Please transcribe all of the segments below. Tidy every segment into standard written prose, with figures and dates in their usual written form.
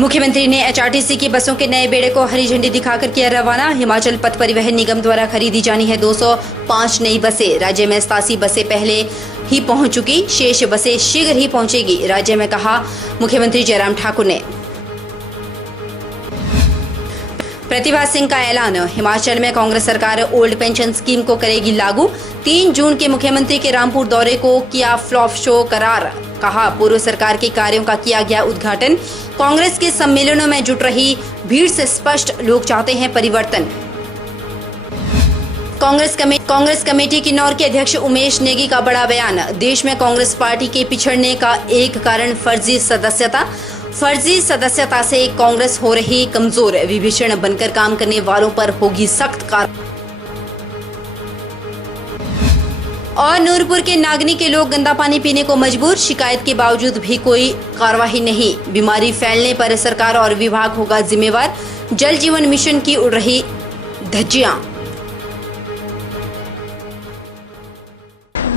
मुख्यमंत्री ने एचआरटीसी की बसों के नए बेड़े को हरी झंडी दिखाकर किया रवाना। हिमाचल पथ परिवहन निगम द्वारा खरीदी जानी है 205 नई बसें। राज्य में 87 बसें पहले ही पहुंच चुकी, शेष बसें शीघ्र ही पहुंचेगी राज्य में, कहा मुख्यमंत्री जयराम ठाकुर ने। प्रतिभा सिंह का ऐलान, हिमाचल में कांग्रेस सरकार ओल्ड पेंशन स्कीम को करेगी लागू। 3 जून के मुख्यमंत्री के रामपुर दौरे को किया फ्लॉप शो करार, कहा पूर्व सरकार के कार्यों का किया गया उद्घाटन। कांग्रेस के सम्मेलनों में जुट रही भीड़ से स्पष्ट लोग चाहते हैं परिवर्तन। कांग्रेस कमेटी किन्नौर के अध्यक्ष उमेश नेगी का बड़ा बयान, देश में कांग्रेस पार्टी के पिछड़ने का एक कारण फर्जी सदस्यता से कांग्रेस हो रही कमजोर, विभीषण बनकर काम करने वालों पर होगी सख्त कार्रवाई। और नूरपुर के नागनी के लोग गंदा पानी पीने को मजबूर, शिकायत के बावजूद भी कोई कार्रवाई नहीं। बीमारी फैलने पर सरकार और विभाग होगा जिम्मेवार, जल जीवन मिशन की उड़ रही धज्जियां।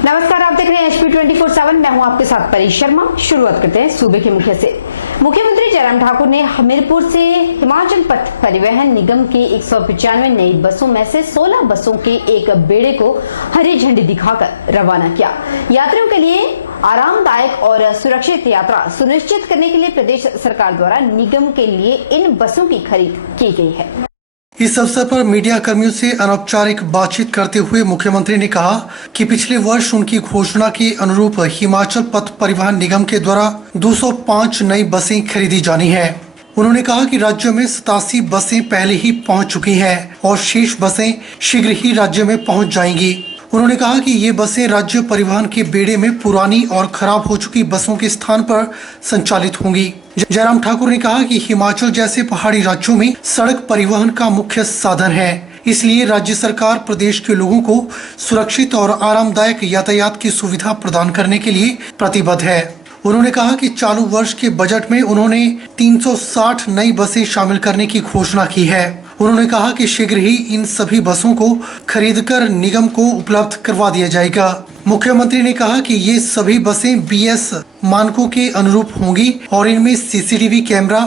नमस्कार, आप देख रहे हैं HP 24/7। मैं हूं आपके साथ परी शर्मा। शुरुआत करते हैं सूबे के मुखिया से। मुख्यमंत्री जयराम ठाकुर ने हमीरपुर से हिमाचल पथ परिवहन निगम की 195 नई बसों में से 16 बसों के एक बेड़े को हरी झंडी दिखाकर रवाना किया। यात्रियों के लिए आरामदायक और सुरक्षित यात्रा सुनिश्चित करने के लिए प्रदेश सरकार द्वारा निगम के लिए इन बसों की खरीद की गई है। इस अवसर पर मीडिया कर्मियों से अनौपचारिक बातचीत करते हुए मुख्यमंत्री ने कहा कि पिछले वर्ष उनकी घोषणा के अनुरूप हिमाचल पथ परिवहन निगम के द्वारा 205 नई बसें खरीदी जानी है। उन्होंने कहा कि राज्य में 87 बसें पहले ही पहुंच चुकी हैं और शेष बसें शीघ्र ही राज्य में पहुंच जाएंगी। उन्होंने कहा कि ये बसें राज्य परिवहन के बेड़े में पुरानी और खराब हो चुकी बसों के स्थान पर संचालित होंगी। जयराम ठाकुर ने कहा कि हिमाचल जैसे पहाड़ी राज्यों में सड़क परिवहन का मुख्य साधन है, इसलिए राज्य सरकार प्रदेश के लोगों को सुरक्षित और आरामदायक यातायात की सुविधा प्रदान करने के लिए प्रतिबद्ध है। उन्होंने कहा कि चालू वर्ष के बजट में उन्होंने 360 नई बसें शामिल करने की घोषणा की है। उन्होंने कहा कि शीघ्र ही इन सभी बसों को खरीदकर निगम को उपलब्ध करवा दिया जाएगा। मुख्यमंत्री ने कहा कि ये सभी बसें BS मानकों के अनुरूप होंगी और इनमें CCTV camera,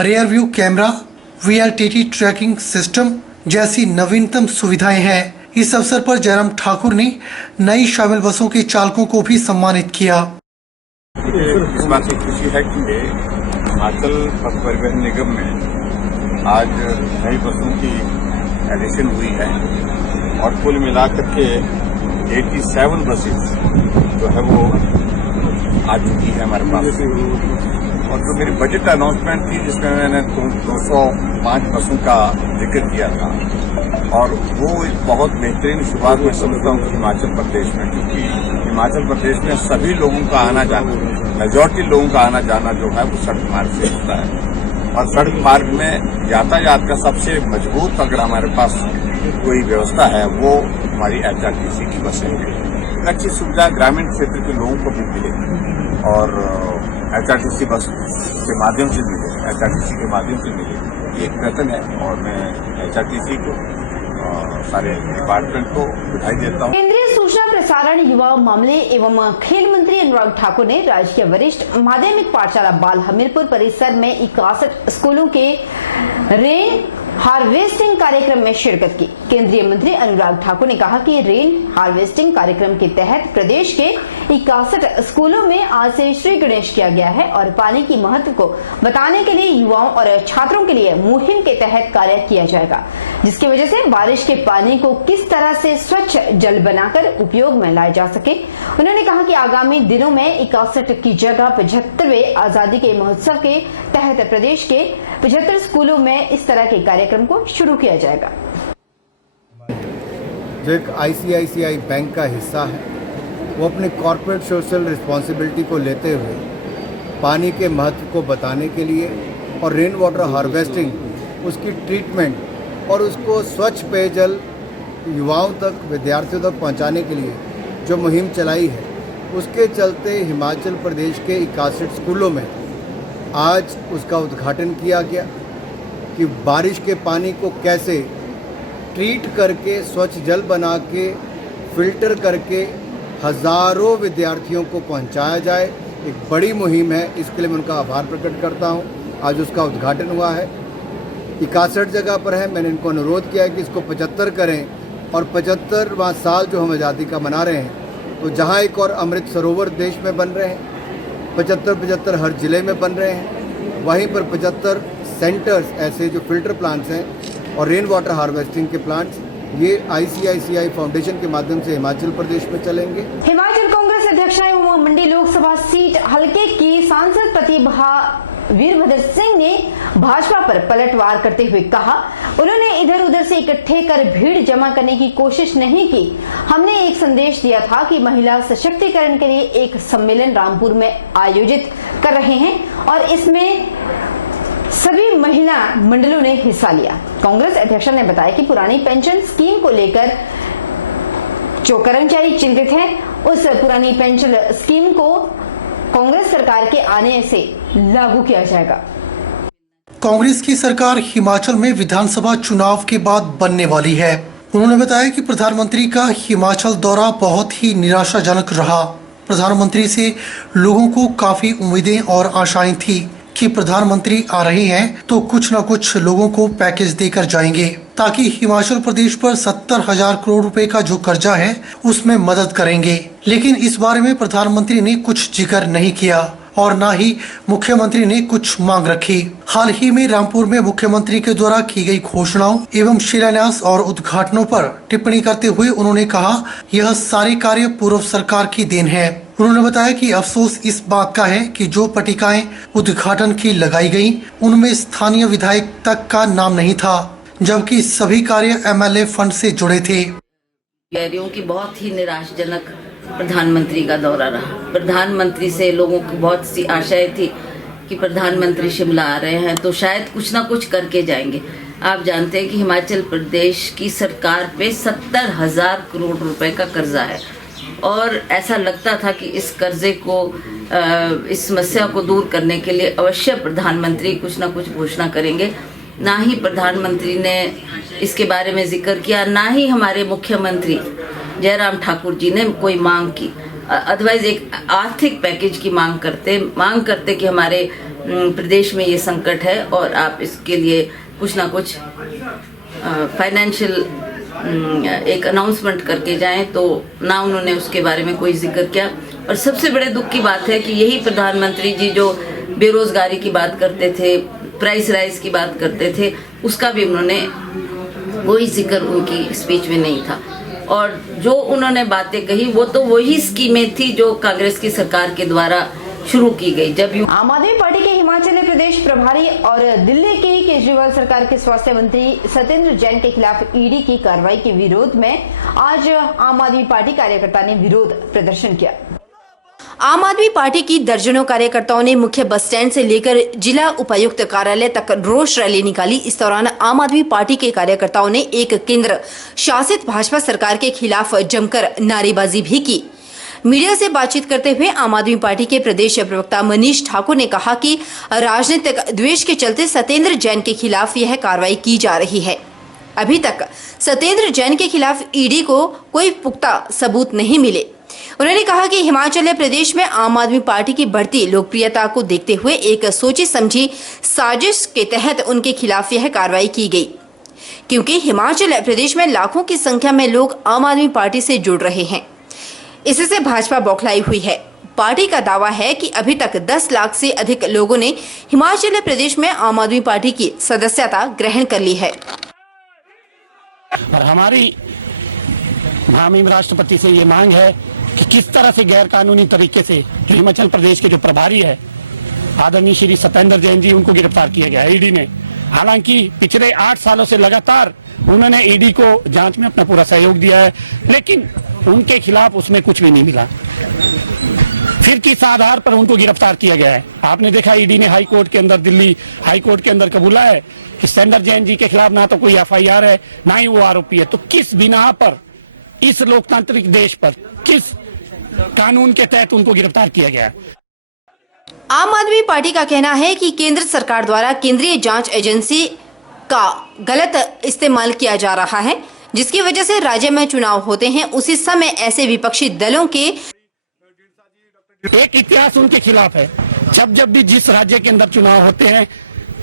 rear view camera, VLTT tracking system जैसी नवीनतम सुविधाएं हैं। इस अवसर पर जयराम ठाकुर ने नई शामिल बसों के चालकों को भी सम्मानित किया। इस बात की खुशी है कि हिमाचल पथ परिवहन निगम में आज नई बसों की एडिशन हुई है और कुल मिलाकर के 87 बसेस जो है वो आ चुकी है हमारे पास। और जो मेरी बजट अनाउंसमेंट थी जिसमें मैंने 205 बसों का जिक्र किया था, और वो एक बहुत बेहतरीन शुरुआत मैं समझता हूँ हिमाचल प्रदेश में, क्योंकि हिमाचल प्रदेश में सभी लोगों का आना जाना, मेजॉरिटी लोगों का आना जाना जो है वो सड़क मार्ग से होता है। और सड़क मार्ग में यातायात का सबसे मजबूत अगर हमारे पास कोई व्यवस्था है वो हमारी HRTC की बसें हैं। अच्छी सुविधा ग्रामीण क्षेत्र के लोगों को भी मिलेगी और HRTC बस के माध्यम से मिलेगी, HRTC के माध्यम से मिलेगी। ये एक प्रयत्न है और मैं HRTC को सारे डिपार्टमेंट को बधाई देता हूँ। केंद्रीय सूचना प्रसारण युवा मामले एवं खेल मंत्री अनुराग ठाकुर ने राजकीय वरिष्ठ माध्यमिक पाठशाला बाल हमीरपुर परिसर में 61 स्कूलों के रेन हार्वेस्टिंग कार्यक्रम में शिरकत की। केंद्रीय मंत्री अनुराग ठाकुर ने कहा कि रेन हार्वेस्टिंग कार्यक्रम के तहत प्रदेश के 61 स्कूलों में आज से श्री गणेश किया गया है और पानी की महत्व को बताने के लिए युवाओं और छात्रों के लिए मुहिम के तहत कार्य किया जाएगा, जिसकी वजह से बारिश के पानी को किस तरह से स्वच्छ जल बनाकर उपयोग में लाया जा सके। उन्होंने कहा कि आगामी दिनों में 61 की जगह 75वें आजादी के महोत्सव के तहत प्रदेश के 75 स्कूलों में इस तरह के कार्यक्रम को शुरू किया जाएगा। जो एक ICICI बैंक का हिस्सा है, वो अपने कॉर्पोरेट सोशल रिस्पॉन्सिबिलिटी को लेते हुए पानी के महत्व को बताने के लिए और रेन वाटर हार्वेस्टिंग, उसकी ट्रीटमेंट और उसको स्वच्छ पेयजल युवाओं तक, विद्यार्थियों तक पहुंचाने के लिए जो मुहिम चलाई है, उसके चलते हिमाचल प्रदेश के 61 स्कूलों में आज उसका उद्घाटन किया गया कि बारिश के पानी को कैसे ट्रीट करके स्वच्छ जल बना के फिल्टर करके हज़ारों विद्यार्थियों को पहुंचाया जाए। एक बड़ी मुहिम है, इसके लिए मैं उनका आभार प्रकट करता हूं। आज उसका उद्घाटन हुआ है। 61 जगह पर है। मैंने इनको अनुरोध किया है कि इसको 75 करें और 75वां साल जो हम आज़ादी का मना रहे हैं, तो जहाँ एक और अमृत सरोवर देश में बन रहे हैं, 75 हर ज़िले में बन रहे हैं, वहीं पर 75 सेंटर्स ऐसे जो फिल्टर प्लांट्स हैं और रेन वाटर हार्वेस्टिंग के प्लांट्स, ये ICICI फाउंडेशन के माध्यम से हिमाचल प्रदेश में चलेंगे। हिमाचल कांग्रेस अध्यक्ष एवं मंडी लोकसभा सीट हलके की सांसद प्रतिभा वीरभद्र सिंह ने भाजपा पर पलटवार करते हुए कहा, उन्होंने इधर उधर से इकट्ठे कर भीड़ जमा करने की कोशिश नहीं की। हमने एक संदेश दिया था कि महिला सशक्तिकरण के लिए एक सम्मेलन रामपुर में आयोजित कर रहे हैं और इसमें सभी महिला मंडलों ने हिस्सा लिया। कांग्रेस अध्यक्ष ने बताया कि पुरानी पेंशन स्कीम को लेकर जो कर्मचारी चिंतित हैं, उस पुरानी पेंशन स्कीम को कांग्रेस सरकार के आने से लागू किया जाएगा। कांग्रेस की सरकार हिमाचल में विधानसभा चुनाव के बाद बनने वाली है। उन्होंने बताया कि प्रधानमंत्री का हिमाचल दौरा बहुत ही निराशाजनक रहा। प्रधानमंत्री से लोगों को काफी उम्मीदें और आशाएं थी कि प्रधानमंत्री आ रहे हैं तो कुछ न कुछ लोगों को पैकेज देकर जाएंगे ताकि हिमाचल प्रदेश पर 70,000 करोड़ रुपए का जो कर्जा है उसमें मदद करेंगे। लेकिन इस बारे में प्रधानमंत्री ने कुछ जिक्र नहीं किया और न ही मुख्यमंत्री ने कुछ मांग रखी। हाल ही में रामपुर में मुख्यमंत्री के द्वारा की गई घोषणाओं एवं शिलान्यास और उद्घाटनों पर टिप्पणी करते हुए उन्होंने कहा, यह सारे कार्य पूर्व सरकार की देन है। उन्होंने बताया कि अफसोस इस बात का है कि जो पट्टिकाएं उद्घाटन की लगाई गयी, उनमें स्थानीय विधायक तक का नाम नहीं था, जबकि सभी कार्य MLA फंड से जुड़े थे। की बहुत ही निराशाजनक प्रधानमंत्री का दौरा रहा। प्रधानमंत्री से लोगों की बहुत सी आशाएं थी कि प्रधानमंत्री शिमला आ रहे हैं तो शायद कुछ ना कुछ करके जाएंगे। आप जानते हैं कि हिमाचल प्रदेश की सरकार पे 70,000 करोड़ रुपए का कर्जा है और ऐसा लगता था कि इस कर्जे को, इस समस्या को दूर करने के लिए अवश्य प्रधानमंत्री कुछ ना कुछ घोषणा करेंगे। ना ही प्रधानमंत्री ने इसके बारे में जिक्र किया, ना ही हमारे मुख्यमंत्री जयराम ठाकुर जी ने कोई मांग की। अदरवाइज एक आर्थिक पैकेज की मांग करते कि हमारे प्रदेश में ये संकट है और आप इसके लिए कुछ ना कुछ फाइनेंशियल एक अनाउंसमेंट करके जाएं, तो ना उन्होंने उसके बारे में कोई जिक्र किया। और सबसे बड़े दुख की बात है कि यही प्रधानमंत्री जी जो बेरोजगारी की बात करते थे, प्राइस राइज की बात करते थे, उसका भी उन्होंने कोई जिक्र उनकी स्पीच में नहीं था। और जो उन्होंने बातें कही वो तो वही स्कीमें थी जो कांग्रेस की सरकार के द्वारा शुरू की गई। जब आम आदमी पार्टी के हिमाचल प्रदेश प्रभारी और दिल्ली की केजरीवाल सरकार के स्वास्थ्य मंत्री सत्येंद्र जैन के खिलाफ ईडी की कार्रवाई के विरोध में आज आम आदमी पार्टी कार्यकर्ता ने विरोध प्रदर्शन किया। आम आदमी पार्टी की दर्जनों कार्यकर्ताओं ने मुख्य बस स्टैंड से लेकर जिला उपायुक्त कार्यालय तक रोष रैली निकाली। इस दौरान आम आदमी पार्टी के कार्यकर्ताओं ने एक केंद्र शासित भाजपा सरकार के खिलाफ जमकर नारेबाजी भी की। मीडिया से बातचीत करते हुए आम आदमी पार्टी के प्रदेश प्रवक्ता मनीष ठाकुर ने कहा कि राजनीतिक द्वेष के चलते सत्येंद्र जैन के खिलाफ यह कार्रवाई की जा रही है। अभी तक सत्येंद्र जैन के खिलाफ ईडी को कोई पुख्ता सबूत नहीं मिले। उन्होंने कहा कि हिमाचल प्रदेश में आम आदमी पार्टी की बढ़ती लोकप्रियता को देखते हुए एक सोची समझी साजिश के तहत उनके खिलाफ यह कार्रवाई की गई, क्योंकि हिमाचल प्रदेश में लाखों की संख्या में लोग आम आदमी पार्टी से जुड़ रहे हैं। इससे भाजपा बौखलाई हुई है। पार्टी का दावा है कि अभी तक 10 लाख से अधिक लोगों ने हिमाचल प्रदेश में आम आदमी पार्टी की सदस्यता ग्रहण कर ली है। और हमारी माननीय राष्ट्रपति से ये मांग है कि किस तरह से गैर कानूनी तरीके से जो हिमाचल प्रदेश के जो प्रभारी है आदरणीय श्री सत्येंद्र जैन जी, उनको गिरफ्तार किया गया ईडी ने। हालांकि पिछले 8 सालों से लगातार उन्होंने ईडी को जांच में अपना पूरा सहयोग दिया है, लेकिन उनके खिलाफ उसमें कुछ भी नहीं मिला। फिर किस आधार पर उनको गिरफ्तार किया गया है? आपने देखा ईडी ने हाई कोर्ट के अंदर, दिल्ली हाई कोर्ट के अंदर कबूला है कि सत्येंद्र जैन जी के खिलाफ ना तो कोई FIR है, ना ही वो आरोपी है। तो किस बिना पर, इस लोकतांत्रिक देश पर किस कानून के तहत उनको गिरफ्तार किया गया? आम आदमी पार्टी का कहना है कि केंद्र सरकार द्वारा केंद्रीय जांच एजेंसी का गलत इस्तेमाल किया जा रहा है, जिसकी वजह से राज्य में चुनाव होते हैं उसी समय ऐसे विपक्षी दलों के एक इतिहास उनके खिलाफ है। जब भी जिस राज्य के अंदर चुनाव होते हैं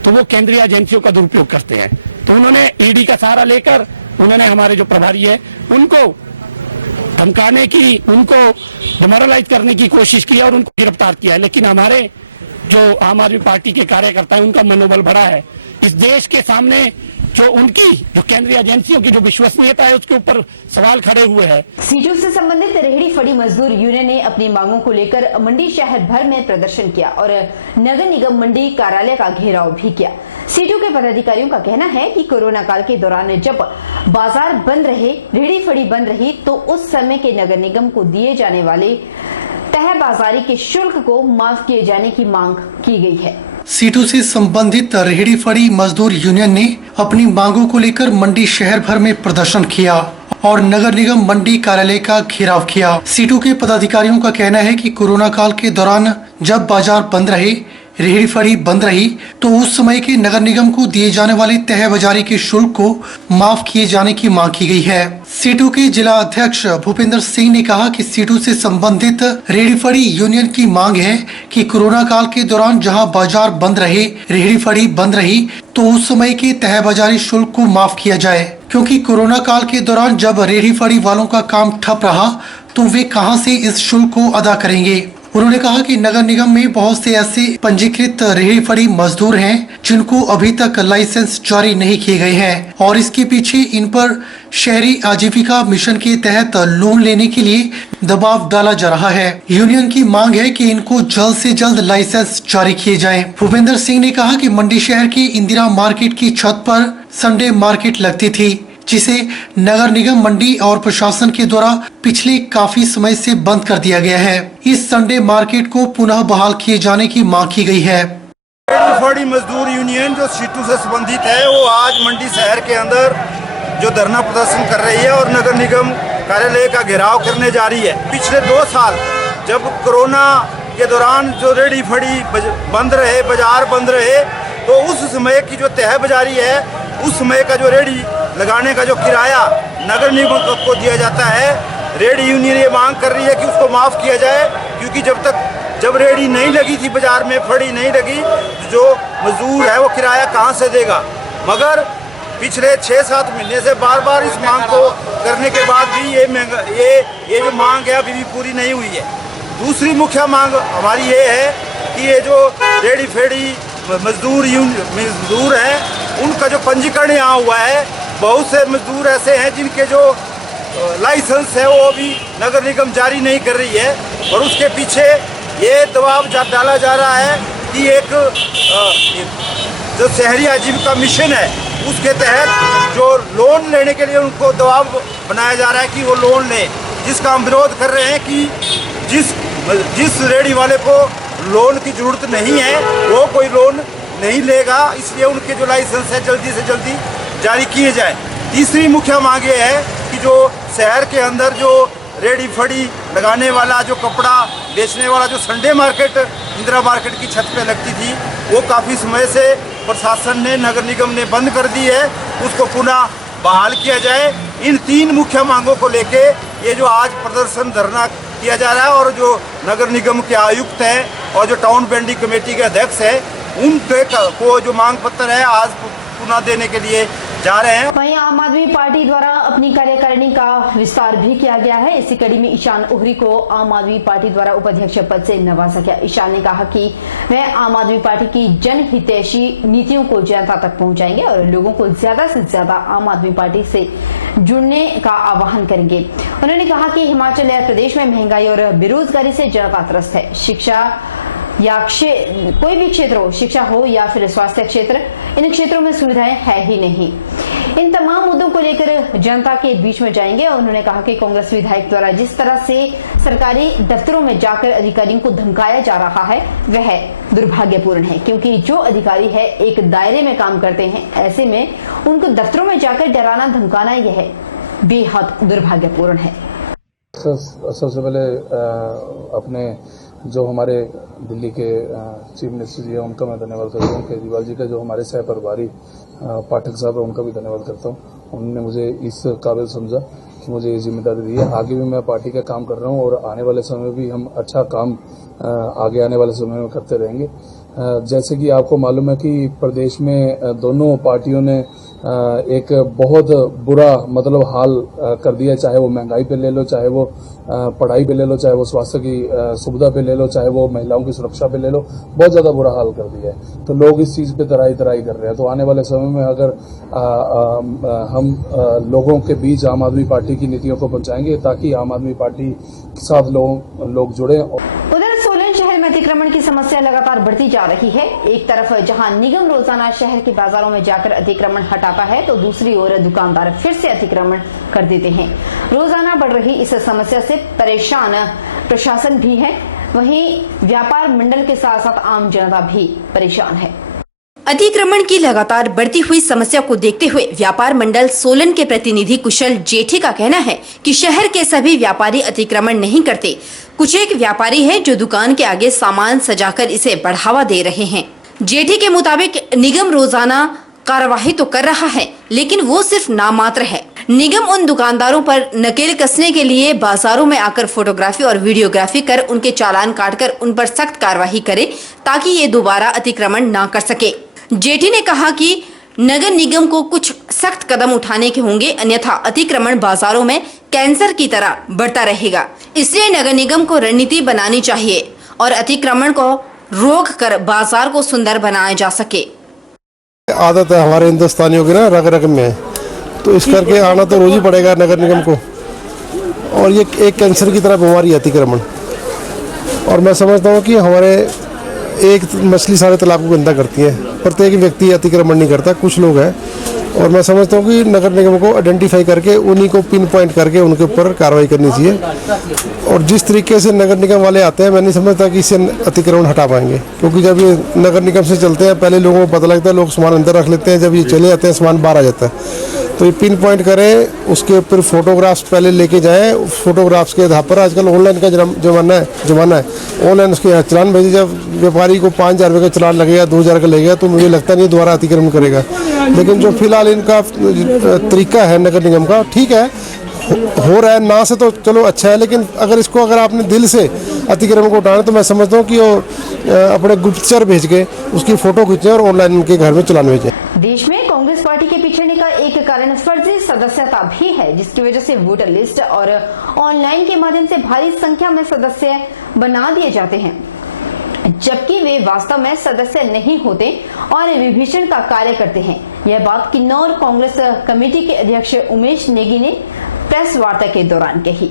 तो वो केंद्रीय एजेंसियों का दुरुपयोग करते हैं। तो उन्होंने ईडी का सहारा लेकर उन्होंने हमारे जो प्रभारी है उनको धमकाने की, उनको डिमोरलाइज करने की कोशिश की और उनको गिरफ्तार किया। लेकिन हमारे जो आम आदमी पार्टी के कार्यकर्ता है उनका मनोबल बढ़ा है। इस देश के सामने जो उनकी जो केंद्रीय एजेंसियों की जो विश्वसनीयता है उसके ऊपर सवाल खड़े हुए हैं। सीटों से संबंधित रेहड़ी फड़ी मजदूर यूनियन ने अपनी मांगों को लेकर मंडी शहर भर में प्रदर्शन किया और नगर निगम मंडी कार्यालय का घेराव भी किया। सीटों के पदाधिकारियों का कहना है कि कोरोना काल के दौरान जब बाजार बंद रहे, रेहड़ी फड़ी बंद रही, तो उस समय के नगर निगम को दिए जाने वाले तह बाजारी के शुल्क को माफ किए जाने की मांग की गई है। सीटों से संबंधित रेहड़ी फड़ी मजदूर यूनियन ने अपनी मांगों को लेकर मंडी शहर भर में प्रदर्शन किया और नगर निगम मंडी कार्यालय का घेराव किया। सीटों के पदाधिकारियों का कहना है कि कोरोना काल के दौरान जब बाजार बंद रहे, रेहड़ी फड़ी बंद रही, तो उस समय के नगर निगम को दिए जाने वाले तह बाजारी के शुल्क को माफ किए जाने की मांग की गई है। सीटू के जिला अध्यक्ष भूपेंद्र सिंह ने कहा कि सीटू से संबंधित रेहड़ी फड़ी यूनियन की मांग है कि कोरोना काल के दौरान जहां बाजार बंद रहे, रेहड़ी फड़ी बंद रही, तो उस समय के तह बाजारी शुल्क को माफ किया जाए, क्योंकि कोरोना काल के दौरान जब रेहड़ी फड़ी वालों का काम ठप रहा तो वे कहां से इस शुल्क को अदा करेंगे। उन्होंने कहा कि नगर निगम में बहुत से ऐसे पंजीकृत रेहड़ी फड़ी मजदूर हैं जिनको अभी तक लाइसेंस जारी नहीं किए गए हैं और इसके पीछे इन पर शहरी आजीविका मिशन के तहत लोन लेने के लिए दबाव डाला जा रहा है। यूनियन की मांग है कि इनको जल्द से जल्द लाइसेंस जारी किए जाएं। भूपेंद्र सिंह ने कहा कि मंडी शहर की इंदिरा मार्केट की छत पर संडे मार्केट लगती थी, जिसे नगर निगम मंडी और प्रशासन के द्वारा पिछले काफी समय से बंद कर दिया गया है। इस संडे मार्केट को पुनः बहाल किए जाने की मांग की गई है। रेहड़ी फड़ी मजदूर यूनियन जो सीटू से संबंधित है वो आज मंडी शहर के अंदर जो धरना प्रदर्शन कर रही है और नगर निगम कार्यालय का घेराव करने जा रही है। पिछले 2 साल जब कोरोना के दौरान जो रेहड़ी फड़ी बंद रहे, बाजार बंद रहे, तो उस समय की जो तह बाजारी है, उस समय का जो रेहड़ी लगाने का जो किराया नगर निगम को दिया जाता है, रेहड़ी यूनियन ये मांग कर रही है कि उसको माफ़ किया जाए, क्योंकि जब रेहड़ी नहीं लगी थी, बाजार में फड़ी नहीं लगी, जो मजदूर है वो किराया कहाँ से देगा। मगर पिछले 6-7 महीने से बार बार इस मांग को करने के बाद भी ये जो मांग है अभी भी पूरी नहीं हुई है। दूसरी मुख्य मांग हमारी ये है कि ये जो रेहड़ी फेड़ी मजदूर हैं उनका जो पंजीकरण यहाँ हुआ है, बहुत से मजदूर ऐसे हैं जिनके जो लाइसेंस है वो अभी नगर निगम जारी नहीं कर रही है और उसके पीछे ये दबाव डाला जा रहा है कि एक जो शहरी आजीविका मिशन है उसके तहत जो लोन लेने के लिए उनको दबाव बनाया जा रहा है कि वो लोन लें, जिसका हम विरोध कर रहे हैं कि जिस रेहड़ी वाले को लोन की जरूरत नहीं है वो कोई लोन नहीं लेगा, इसलिए उनके जो लाइसेंस है जल्दी से जल्दी जारी किए जाए। तीसरी मुख्य मांग ये है कि जो शहर के अंदर जो रेहड़ी फड़ी लगाने वाला, जो कपड़ा बेचने वाला जो संडे मार्केट इंदिरा मार्केट की छत पे लगती थी, वो काफ़ी समय से प्रशासन ने, नगर निगम ने बंद कर दी है, उसको पुनः बहाल किया जाए। इन 3 मुख्य मांगों को लेके ये जो आज प्रदर्शन धरना किया जा रहा है और जो नगर निगम के आयुक्त हैं और जो टाउन बेंडिंग कमेटी के अध्यक्ष हैं उनके को जो मांग पत्र है आज पुनः देने के लिए जा रहे हैं। वहीं आम आदमी पार्टी द्वारा अपनी कार्यकारिणी का विस्तार भी किया गया है। इसी कड़ी में ईशान ओहरी को आम आदमी पार्टी द्वारा उपाध्यक्ष पद से नवाजा गया। ईशान ने कहा कि वह आम आदमी पार्टी की जनहितैषी नीतियों को जनता तक पहुंचाएंगे और लोगों को ज्यादा से ज्यादा आम आदमी पार्टी से जुड़ने का आह्वान करेंगे। उन्होंने कहा कि हिमाचल या प्रदेश में महंगाई और बेरोजगारी से जनता त्रस्त है। शिक्षा या कोई भी क्षेत्र हो, शिक्षा हो या फिर स्वास्थ्य क्षेत्र, इन क्षेत्रों में सुविधाएं है ही नहीं। इन तमाम मुद्दों को लेकर जनता के बीच में जाएंगे। उन्होंने कहा कि कांग्रेस विधायक द्वारा जिस तरह से सरकारी दफ्तरों में जाकर अधिकारियों को धमकाया जा रहा है वह दुर्भाग्यपूर्ण है, क्योंकि जो अधिकारी है एक दायरे में काम करते हैं, ऐसे में उनको दफ्तरों में जाकर डराना धमकाना यह बेहद दुर्भाग्यपूर्ण है। सबसे पहले अपने जो हमारे दिल्ली के चीफ मिनिस्टर जी हैं उनका मैं धन्यवाद करता हूँ। केजरीवाल जी का जो हमारे सह प्रभारी पाठक साहब है उनका भी धन्यवाद करता हूँ। उन्होंने मुझे इस काबिल समझा कि मुझे ये जिम्मेदारी दी है। आगे भी मैं पार्टी का काम कर रहा हूँ और आने वाले समय में भी हम अच्छा काम आगे आने वाले समय में करते रहेंगे। जैसे कि आपको मालूम है कि प्रदेश में दोनों पार्टियों ने एक बहुत बुरा मतलब हाल कर दिया, चाहे वो महंगाई पे ले लो, चाहे वो पढ़ाई पे ले लो, चाहे वो स्वास्थ्य की सुविधा पे ले लो, चाहे वो महिलाओं की सुरक्षा पे ले लो, बहुत ज्यादा बुरा हाल कर दिया है। तो लोग इस चीज पे तराई कर रहे हैं। तो आने वाले समय में अगर हम लोगों के बीच आम आदमी पार्टी की नीतियों को पहुंचाएंगे ताकि आम आदमी पार्टी के साथ लोग जुड़े। उधर सोलन शहर में अतिक्रमण की समस्या लगातार बढ़ती जा रही है। एक तरफ जहां निगम रोजाना शहर के बाजारों में जाकर अतिक्रमण हटाता है, तो दूसरी ओर दुकानदार फिर से अतिक्रमण कर देते हैं। रोजाना बढ़ रही इस समस्या से परेशान प्रशासन भी है, वहीं व्यापार मंडल के साथ साथ आम जनता भी परेशान है। अतिक्रमण की लगातार बढ़ती हुई समस्या को देखते हुए व्यापार मंडल सोलन के प्रतिनिधि कुशल जेठी का कहना है कि शहर के सभी व्यापारी अतिक्रमण नहीं करते। कुछ एक व्यापारी हैं जो दुकान के आगे सामान सजाकर इसे बढ़ावा दे रहे हैं। जेठी के मुताबिक निगम रोजाना कार्यवाही तो कर रहा है, लेकिन वो सिर्फ नामात्र है। निगम उन दुकानदारों पर नकेल कसने के लिए बाजारों में आकर फोटोग्राफी और वीडियोग्राफी कर उनके चालान काटकर उन पर सख्त कार्रवाई करे, ताकि ये दोबारा अतिक्रमण न कर सके। जेठी ने कहा कि नगर निगम को कुछ सख्त कदम उठाने के होंगे, अन्यथा अतिक्रमण बाजारों में कैंसर की तरह बढ़ता रहेगा। इसलिए नगर निगम को रणनीति बनानी चाहिए और अतिक्रमण को रोक कर बाजार को सुंदर बनाया जा सके। आदत है हमारे हिंदुस्तानियों की ना, रग रग में, तो इस करके आना तो रोज ही पड़ेगा नगर निगम को। और ये एक कैंसर की तरह बीमारी है अतिक्रमण। और मैं समझता हूँ कि हमारे एक मछली सारे तालाब को गंदा करती है, प्रत्येक व्यक्ति अतिक्रमण नहीं करता, कुछ लोग हैं। और मैं समझता हूँ कि नगर निगम को आइडेंटिफाई करके उन्हीं को पिन पॉइंट करके उनके ऊपर कार्रवाई करनी चाहिए। और जिस तरीके से नगर निगम वाले आते हैं, मैं नहीं समझता कि इससे अतिक्रमण हटा पाएंगे, क्योंकि जब ये नगर निगम से चलते हैं पहले लोगों को पता लगता है, लोग सामान अंदर रख लेते हैं, जब ये चले जाते हैं सामान बाहर आ जाता है। तो ये पिन पॉइंट करें, उसके ऊपर फोटोग्राफ्स पहले लेके जाएं, फोटोग्राफ्स के आधार पर आजकल ऑनलाइन का जमाना है, ऑनलाइन उसके चलान भेजे। जब व्यापारी को 5,000 रुपये का चलान लगेगा, 2,000 का लगेगा, तो मुझे लगता नहीं दोबारा अतिक्रमण करेगा। लेकिन जो फिलहाल इनका तरीका है नगर निगम का, ठीक है, हो रहा है ना से तो चलो अच्छा है, लेकिन अगर आपने दिल से अतिक्रमण को उठाना, तो मैं समझता हूँ कि वो अपने गुप्तचर भेज के उसकी फोटो खींचे और ऑनलाइन उनके घर में चलान भेजें। देश में कांग्रेस पार्टी के पिछड़ने का एक कारण फर्जी सदस्यता भी है, जिसकी वजह से वोटर लिस्ट और ऑनलाइन के माध्यम से भारी संख्या में सदस्य बना दिए जाते हैं, जबकि वे वास्तव में सदस्य नहीं होते और विभीषण का कार्य करते हैं। यह बात किन्नौर कांग्रेस कमेटी के अध्यक्ष उमेश नेगी ने प्रेस वार्ता के दौरान कही।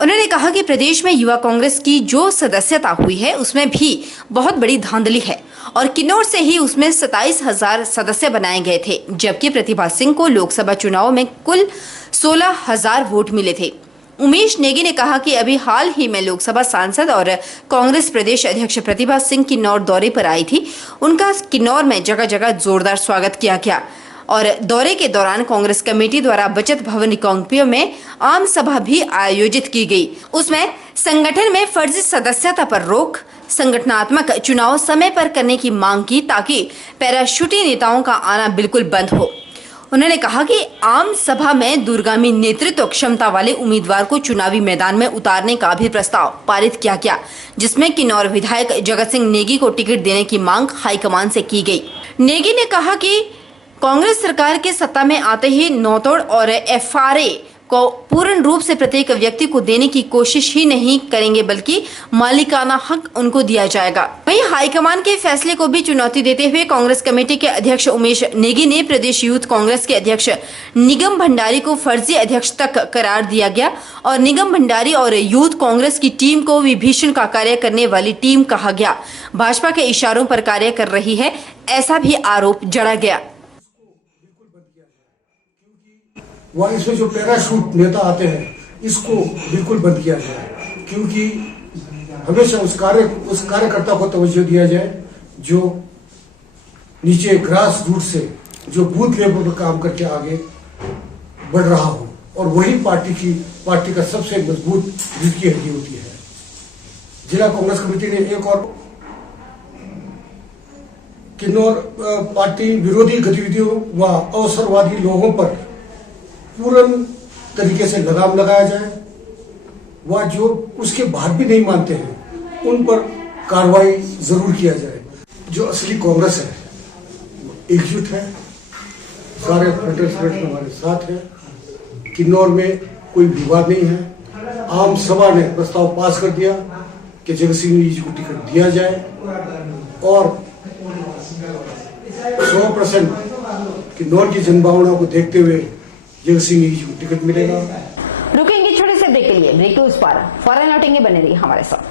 उन्होंने कहा कि प्रदेश में युवा कांग्रेस की जो सदस्यता हुई है, उसमें भी बहुत बड़ी धांधली है और किन्नौर से ही उसमें 27,000 सदस्य बनाए गए थे, जबकि प्रतिभा सिंह को लोकसभा चुनाव में कुल 16,000 वोट मिले थे। उमेश नेगी ने कहा कि अभी हाल ही में लोकसभा सांसद और कांग्रेस प्रदेश अध्यक्ष प्रतिभा सिंह किन्नौर दौरे पर आई थी। उनका किन्नौर में जगह जगह जोरदार स्वागत किया गया और दौरे के दौरान कांग्रेस कमेटी द्वारा बचत भवन रिकांगपिओ में आम सभा भी आयोजित की गई। उसमें संगठन में फर्जी सदस्यता पर रोक, संगठनात्मक चुनाव समय पर करने की मांग की, ताकि पैराशूटी नेताओं का आना बिल्कुल बंद हो। उन्होंने कहा कि आम सभा में दूरगामी नेतृत्व क्षमता वाले उम्मीदवार को चुनावी मैदान में उतारने का भी प्रस्ताव पारित किया गया, जिसमें किन्नौर विधायक जगत सिंह नेगी को टिकट देने की मांग हाईकमान से की गई। नेगी ने कहा कि कांग्रेस सरकार के सत्ता में आते ही नौतोड़ और एफआरए को पूर्ण रूप से प्रत्येक व्यक्ति को देने की कोशिश ही नहीं करेंगे, बल्कि मालिकाना हक उनको दिया जाएगा। वहीं हाईकमान के फैसले को भी चुनौती देते हुए कांग्रेस कमेटी के अध्यक्ष उमेश नेगी ने प्रदेश यूथ कांग्रेस के अध्यक्ष निगम भंडारी को फर्जी अध्यक्ष तक करार दिया गया और निगम भंडारी और यूथ कांग्रेस की टीम को विभीषण का कार्य करने वाली टीम कहा गया। भाजपा के इशारों पर कार्य कर रही है, ऐसा भी आरोप जड़ा गया। वह इसमें जो पैराशूट नेता आते हैं, इसको बिल्कुल बंद किया जाए, क्योंकि हमेशा उस कार्यकर्ता को तवज्जो दिया जाए जो नीचे ग्रास रूट से, जो बूथ लेवल पर काम करके आगे बढ़ रहा हो, और वही पार्टी का सबसे मजबूत रीढ़ की हड्डी होती है। जिला कांग्रेस कमेटी ने एक और किन्नौर पार्टी विरोधी गतिविधियों व अवसरवादी लोगों पर पूर्ण तरीके से लगाम लगाया जाए, वह जो उसके बात भी नहीं मानते हैं उन पर कार्रवाई जरूर किया जाए। जो असली कांग्रेस है एकजुट है, सारे फ्रंटल स्टेट हमारे साथ है, किन्नौर में कोई विवाद नहीं है। आम सभा ने प्रस्ताव पास कर दिया कि जगत सिंह नेगी जी को टिकट दिया जाए और 100% किन्नौर की जनभावना को देखते हुए जगत सिंह नेगी जी को टिकट मिलेगा। रुकेंगे छोटे से ब्रेक के लिए। ब्रेक के उस पार फौरन लौटेंगे, बने रहिए हमारे साथ।